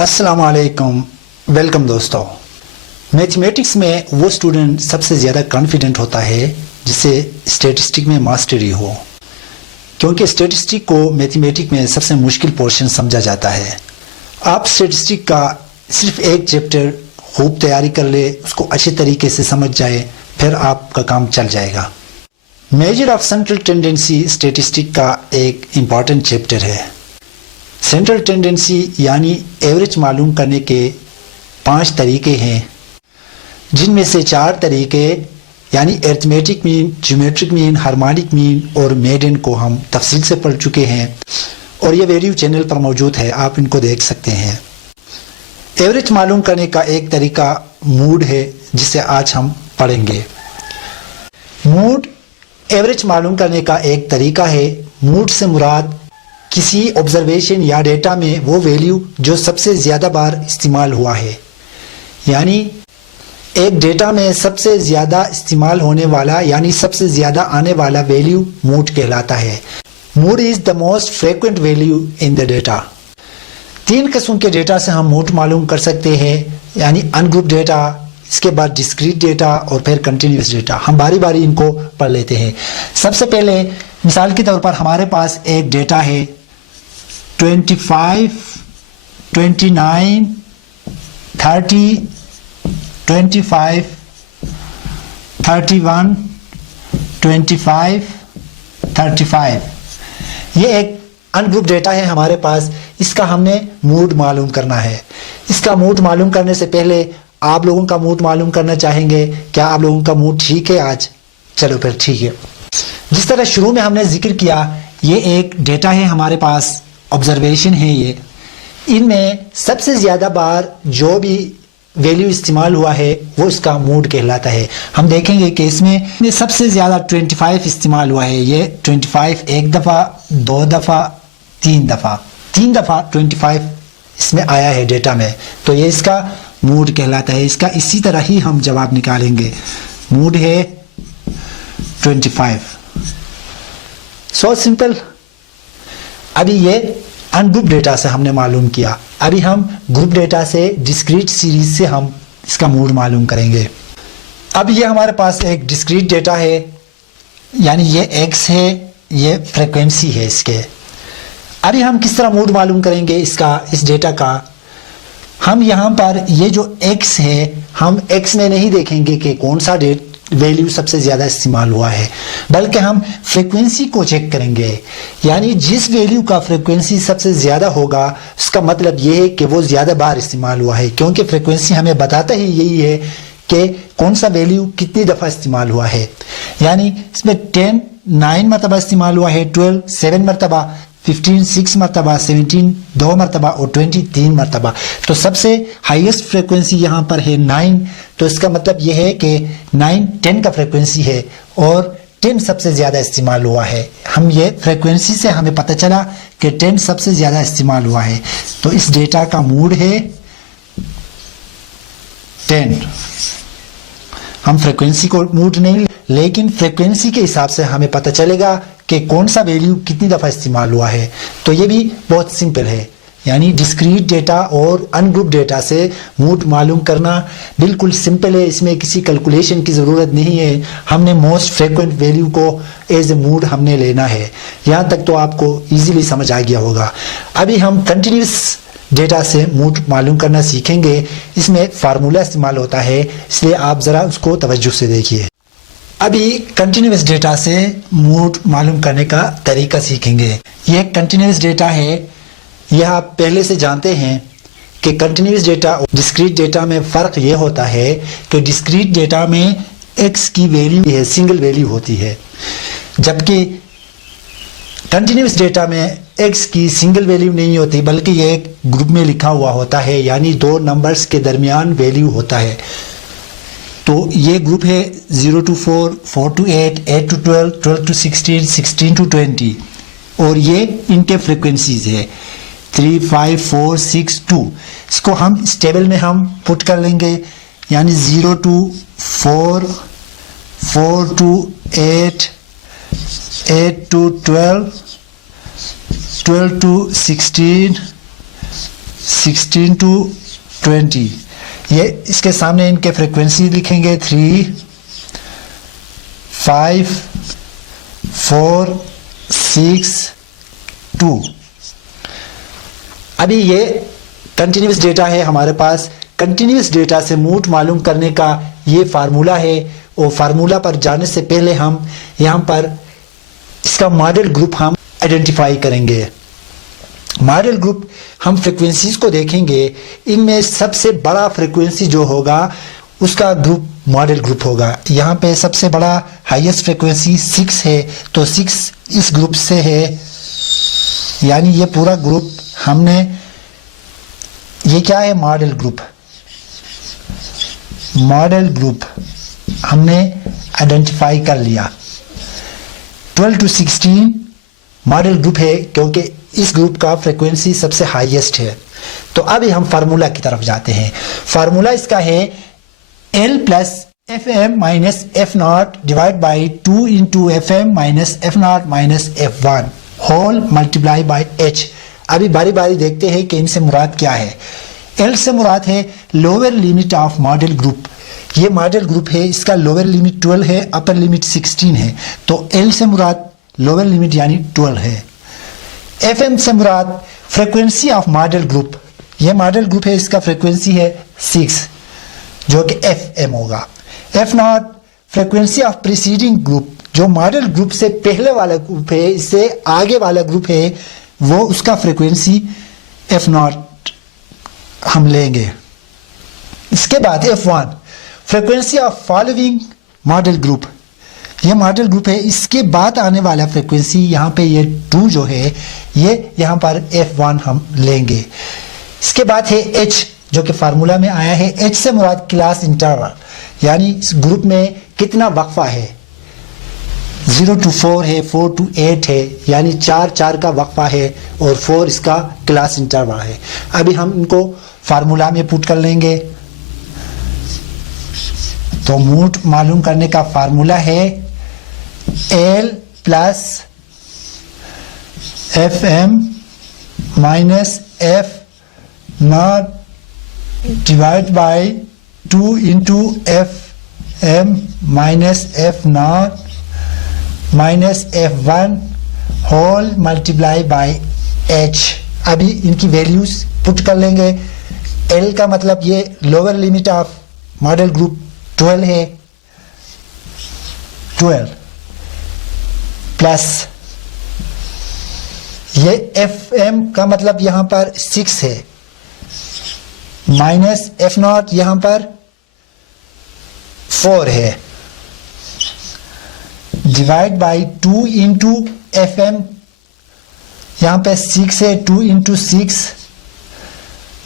अस्सलाम वालेकुम। वेलकम दोस्तों। मैथमेटिक्स में वो स्टूडेंट सबसे ज़्यादा कॉन्फिडेंट होता है जिसे स्टैटिस्टिक में मास्टरी हो, क्योंकि स्टैटिस्टिक को मैथमेटिक्स में सबसे मुश्किल पोर्शन समझा जाता है। आप स्टैटिस्टिक का सिर्फ एक चैप्टर खूब तैयारी कर ले, उसको अच्छे तरीके से समझ जाए, फिर आपका काम चल जाएगा। Measure of central tendency statistic का एक इम्पॉर्टेंट चैप्टर है। सेंट्रल टेंडेंसी यानी एवरेज मालूम करने के 5 तरीके हैं, जिनमें से 4 तरीके यानी arithmetic mean, geometric mean, harmonic mean और मेडियन को हम तफसील से पढ़ चुके हैं और ये वीडियो चैनल पर मौजूद है, आप इनको देख सकते हैं। एवरेज मालूम करने का एक तरीका मूड है, जिसे आज हम पढ़ेंगे। मूड एवरेज मालूम करने का एक तरीका है। मूड से मुराद किसी ऑब्जर्वेशन या डेटा में वो वैल्यू जो सबसे ज़्यादा बार इस्तेमाल हुआ है, यानी एक डेटा में सबसे ज़्यादा इस्तेमाल होने वाला यानी सबसे ज़्यादा आने वाला वैल्यू मूड कहलाता है। Mood is the most frequent value in the data. 3 किस्म के डेटा से हम मूड मालूम कर सकते हैं, यानी अनग्रुप डेटा, इसके बाद डिस्क्रीट डेटा और फिर कंटिन्यूस डेटा। हम बारी बारी इनको पढ़ लेते हैं। सबसे पहले मिसाल के तौर पर हमारे पास एक डेटा है 25, 29, 30, 25, 31, 25, 35। ये एक अनग्रुप डेटा है हमारे पास। इसका हमने मूड मालूम करना है। इसका मूड मालूम करने से पहले आप लोगों का मूड मालूम करना चाहेंगे। क्या आप लोगों का मूड ठीक है आज? चलो फिर ठीक है। जिस तरह शुरू में हमने जिक्र किया, ये एक डेटा है हमारे पास, ऑब्जर्वेशन है ये। इनमें सबसे ज़्यादा बार जो भी वैल्यू इस्तेमाल हुआ है वो इसका मूड कहलाता है। हम देखेंगे कि इसमें सबसे ज़्यादा 25 इस्तेमाल हुआ है। ये 25 एक दफ़ा, 2 दफ़ा, 3 दफ़ा, 3 दफ़ा 25 इसमें आया है डेटा में, तो ये इसका मूड कहलाता है। इसका इसी तरह ही हम जवाब निकालेंगे। मूड है 25। So simple. अभी ये अनग्रुप डेटा से हमने मालूम किया। अभी हम ग्रुप डेटा से, डिस्क्रीट सीरीज से हम इसका मूड मालूम करेंगे। अब ये हमारे पास एक डिस्क्रीट डेटा है, यानी ये x है, ये फ्रीक्वेंसी है इसके। अभी हम किस तरह मूड मालूम करेंगे इसका, इस डेटा का? हम यहाँ पर ये जो x है, हम x में नहीं देखेंगे कि कौन सा वैल्यू सबसे ज़्यादा इस्तेमाल हुआ है, बल्कि हम फ्रीक्वेंसी को चेक करेंगे। यानी जिस वैल्यू का फ्रीक्वेंसी सबसे ज़्यादा होगा, उसका मतलब ये है कि वो ज़्यादा बार इस्तेमाल हुआ है, क्योंकि फ्रीक्वेंसी हमें बताता ही यही है कि कौन सा वैल्यू कितनी दफ़ा इस्तेमाल हुआ है। यानी इसमें 10 9 मरतबा इस्तेमाल हुआ है, 12 7 मरतबा, 15 6 मरतबा, 17 2 मरतबा और 20 3 मरतबा। तो सबसे हाईएस्ट फ्रीक्वेंसी यहाँ पर है 9। तो इसका मतलब यह है कि 9 10 का फ्रीक्वेंसी है और 10 सबसे ज़्यादा इस्तेमाल हुआ है। हम ये फ्रीक्वेंसी से हमें पता चला कि 10 सबसे ज़्यादा इस्तेमाल हुआ है। तो इस डेटा का मूड है 10। हम फ्रीक्वेंसी को मूड नहीं, लेकिन फ्रीक्वेंसी के हिसाब से हमें पता चलेगा कि कौन सा वैल्यू कितनी दफ़ा इस्तेमाल हुआ है। तो ये भी बहुत सिंपल है, यानी डिस्क्रीट डेटा और अनग्रुप डेटा से मूड मालूम करना बिल्कुल सिंपल है। इसमें किसी कैलकुलेशन की ज़रूरत नहीं है। हमने मोस्ट फ्रीक्वेंट वैल्यू को एज ए मूड हमने लेना है। यहाँ तक तो आपको ईजीली समझ आ गया होगा। अभी हम कंटिन्यूस डेटा से मूड मालूम करना सीखेंगे। इसमें फार्मूला इस्तेमाल होता है, इसलिए आप ज़रा उसको तवज्जो से देखिए। अभी कंटिन्यूस डेटा से मूड मालूम करने का तरीका सीखेंगे। ये कंटिन्यूस डेटा है, यह आप पहले से जानते हैं कि कंटिन्यूस डेटा और डिस्क्रीट डेटा में फ़र्क ये होता है कि डिस्क्रीट डेटा में x की वैल्यू है, सिंगल वैल्यू होती है, जबकि कंटिन्यूस डेटा में x की सिंगल वैल्यू नहीं होती, बल्कि ये एक ग्रुप में लिखा हुआ होता है, यानी 2 नंबर्स के दरमियान वैल्यू होता है। तो ये ग्रुप है 0 to 4, 4 to 8, 8 to 12, 12 to 16, 16 to 20, और ये इनके फ्रीक्वेंसीज है 3, 5, 4, 6, 2। इसको हम इस टेबल में हम पुट कर लेंगे, यानी 0 to 4, 4 to 8, 8 to 12, 12 to 16, 16 to 20, ये इसके सामने इनके फ्रीक्वेंसी लिखेंगे 3, 5, 4, 6, 2। अभी ये कंटिन्यूस डेटा है हमारे पास। कंटिन्यूस डेटा से मूड मालूम करने का ये फार्मूला है, और फार्मूला पर जाने से पहले हम यहाँ पर इसका मॉडल ग्रुप हम आइडेंटिफाई करेंगे। मॉडल ग्रुप हम फ्रीक्वेंसीज को देखेंगे, इनमें सबसे बड़ा फ्रीक्वेंसी जो होगा उसका ग्रुप मॉडल ग्रुप होगा। यहाँ पे सबसे बड़ा हाईएस्ट फ्रीक्वेंसी 6 है, तो 6 इस ग्रुप से है, यानी ये पूरा ग्रुप हमने, ये क्या है, मॉडल ग्रुप। मॉडल ग्रुप हमने आइडेंटिफाई कर लिया। 12 to 16 मॉडल ग्रुप है, क्योंकि इस ग्रुप का फ्रीक्वेंसी सबसे हाईएस्ट है। तो अभी हम फार्मूला की तरफ जाते हैं। फार्मूला इसका है L plus F M minus F naught divide by 2 into F M minus F naught minus F one whole multiply by H. अभी बारी बारी देखते हैं कि इनसे मुराद क्या है। L से मुराद है lower limit of model group. ये मॉडल ग्रुप है, इसका लोअर लिमिट 12 है, अपर लिमिट 16 है, तो L से मुराद लोअर लिमिट यानी 12 है। FM से मुराद फ्रीक्वेंसी ऑफ मॉडल ग्रुप। ये मॉडल ग्रुप है, इसका फ्रीक्वेंसी है 6, जो कि FM होगा। F not frequency of preceding group, जो मॉडल ग्रुप से पहले वाला ग्रुप है, इससे आगे वाला ग्रुप है, वो उसका फ्रीक्वेंसी F नॉट हम लेंगे। इसके बाद F1 frequency of following model group. ये मॉडल ग्रुप है, इसके बाद आने वाला फ्रीक्वेंसी यहाँ पे ये 2 जो है, ये यहाँ पर F1 हम लेंगे। इसके बाद है H, जो कि फार्मूला में आया है। H से मुराद क्लास इंटरवल, यानी इस ग्रुप में कितना वक्फा है। 0 to 4 है, 4 to 8 है, यानी 4 का वक्फा है, और 4 इसका क्लास इंटरवल है। अभी हम इनको फार्मूला में पुट कर लेंगे। तो मूड मालूम करने का फार्मूला है L plus F M minus F naught divide by 2 into F M minus F naught minus F one whole multiply by H. अभी इनकी वैल्यूज पुट कर लेंगे। L का मतलब ये lower limit of model group 12 है, 12 plus ये FM का मतलब यहां पर 6 है, माइनस एफ नॉट यहां पर 4 है, डिवाइड बाई 2 इंटू FM, यहां पे 6 है, 2 इंटू 6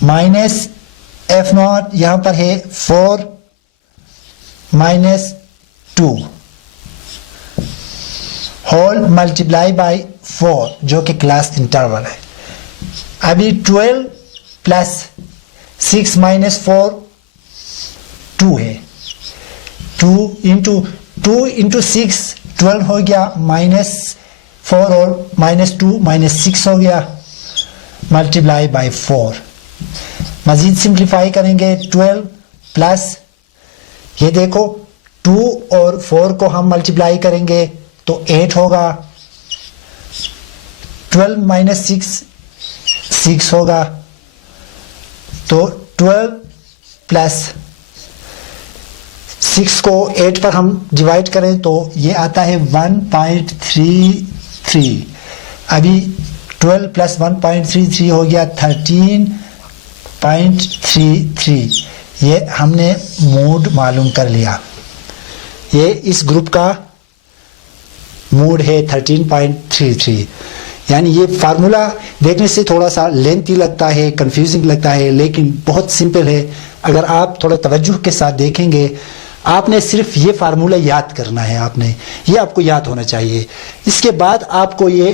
माइनस एफ नॉट यहां पर है 4 माइनस 2 होल मल्टीप्लाई बाई 4, जो कि क्लास इंटरवल है। अभी 12 प्लस 6 माइनस 4 2 है, 2 इंटू 6 12 हो गया, माइनस 4 और माइनस 2 माइनस 6 हो गया, मल्टीप्लाई बाई 4। मजीद सिंप्लीफाई करेंगे। 12 प्लस ये देखो 2 और 4 को हम मल्टीप्लाई करेंगे तो 8 होगा, 12 माइनस 6 होगा, तो 12 प्लस 6 को 8 पर हम डिवाइड करें तो ये आता है 1.33। अभी 12 प्लस 1.33 हो गया 13.33। ये हमने मोड मालूम कर लिया। ये इस ग्रुप का मोड है 13.33। यानी ये फार्मूला देखने से थोड़ा सा लेंथी लगता है, कंफ्यूजिंग लगता है, लेकिन बहुत सिंपल है। अगर आप थोड़ा तवज्जुह के साथ देखेंगे, आपने सिर्फ ये फार्मूला याद करना है, ये आपको याद होना चाहिए। इसके बाद आपको ये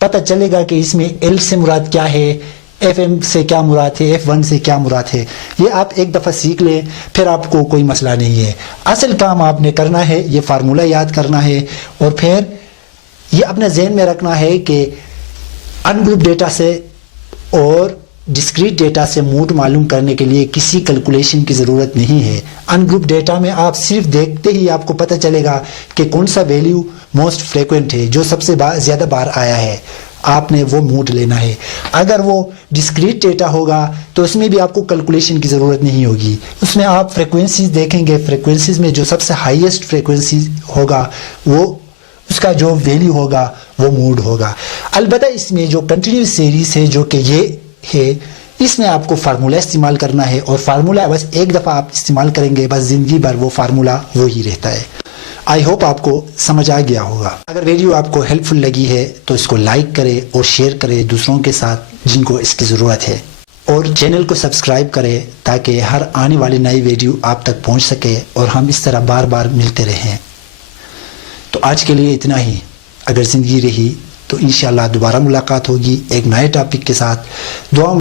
पता चलेगा कि इसमें L से मुराद क्या है, FM से क्या मुराद है, F1 से क्या मुराद है। ये आप एक दफ़ा सीख लें, फिर आपको कोई मसला नहीं है। असल काम आपने करना है ये फार्मूला याद करना है, और फिर ये अपने जहन में रखना है कि अनग्रुप डेटा से और डिस्क्रीट डेटा से मूड मालूम करने के लिए किसी कैलकुलेशन की ज़रूरत नहीं है। अनग्रुप डेटा में आप सिर्फ देखते ही आपको पता चलेगा कि कौन सा वैल्यू मोस्ट फ्रिक्वेंट है, जो सबसे ज़्यादा बार आया है। आपने वो मूड लेना है। अगर वो डिस्क्रीट डेटा होगा तो उसमें भी आपको कैलकुलेशन की ज़रूरत नहीं होगी। उसमें आप फ्रिक्वेंसीज देखेंगे, फ्रिक्वेंसीज में जो सबसे हाईएस्ट फ्रिक्वेंसी होगा वो उसका जो वैल्यू होगा वो मूड होगा। अलबत्ता इसमें जो कंटिन्यूस सीरीज है जो कि ये है, इसमें आपको फार्मूला इस्तेमाल करना है और फार्मूला बस एक दफ़ा आप इस्तेमाल करेंगे, बस ज़िंदगी भर वो फार्मूला वो ही रहता है। आई होप आपको समझ आ गया होगा। अगर वीडियो आपको हेल्पफुल लगी है तो इसको लाइक करें और शेयर करें दूसरों के साथ जिनको इसकी ज़रूरत है, और चैनल को सब्सक्राइब करें ताकि हर आने वाली नई वीडियो आप तक पहुंच सके और हम इस तरह बार बार मिलते रहें। तो आज के लिए इतना ही। अगर ज़िंदगी रही तो इंशाल्लाह दोबारा मुलाकात होगी एक नए टॉपिक के साथ। दुआ